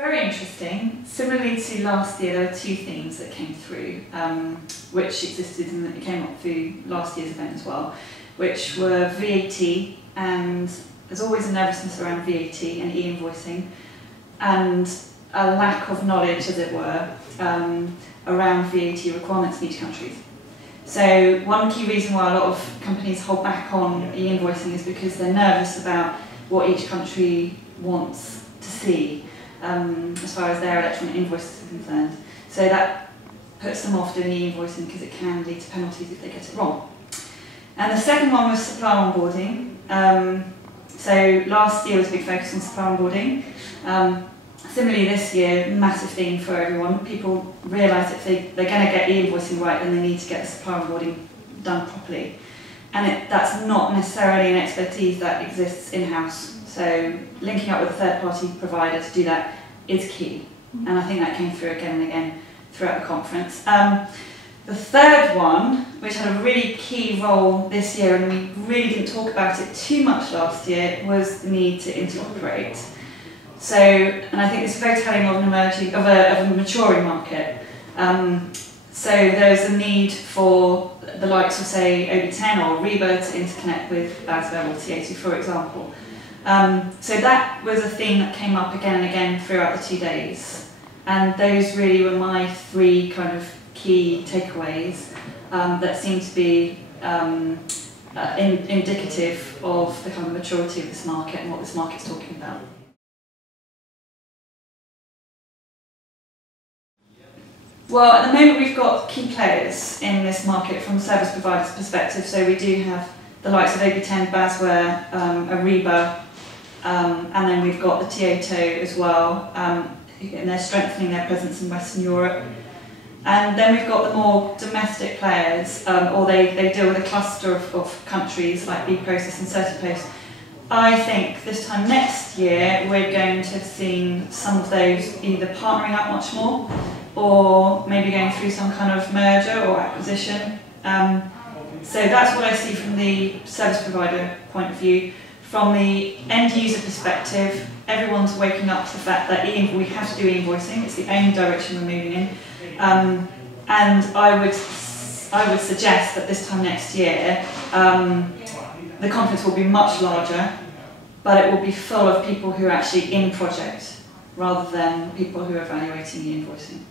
Very interesting. Similarly to last year, there were two themes that came through, which existed and it came up through last year's event as well, which were VAT, and there's always a nervousness around VAT and e-invoicing, and a lack of knowledge, as it were, around VAT requirements in each country. So one key reason why a lot of companies hold back on e-invoicing is because they're nervous about what each country wants to see as far as their electronic invoices are concerned. So that puts them off doing e-invoicing because it can lead to penalties if they get it wrong. And the second one was supplier onboarding. So last year was a big focus on supplier onboarding. Similarly this year, massive theme for everyone. People realise if they're going to get e-invoicing right, then they need to get the supplier onboarding done properly. And that's not necessarily an expertise that exists in-house. So linking up with a third-party provider to do that is key. And I think that came through again and again throughout the conference. The third one, which had a really key role this year, and we really didn't talk about it too much last year, was the need to interoperate. So, and I think it's very telling of a maturing market. So there's a need for the likes of, say, OB10 or Reba to interconnect with BASWare or TA2, for example. So that was a theme that came up again and again throughout the 2 days. And those really were my three kind of key takeaways that seem to be indicative of the kind of maturity of this market and what this market's talking about. Well, at the moment we've got key players in this market from a service provider's perspective. So we do have the likes of OB10, BASWare, Ariba, and then we've got the TA2 as well, and they're strengthening their presence in Western Europe. And then we've got the more domestic players, or they deal with a cluster of countries like bProcess and Certipost. I think this time next year we're going to have seen some of those either partnering up much more or maybe going through some kind of merger or acquisition. So that's what I see from the service provider point of view. From the end user perspective, everyone's waking up to the fact that we have to do e-invoicing. It's the only direction we're moving in. And I would suggest that this time next year, the conference will be much larger, but it will be full of people who are actually in project rather than people who are evaluating e-invoicing.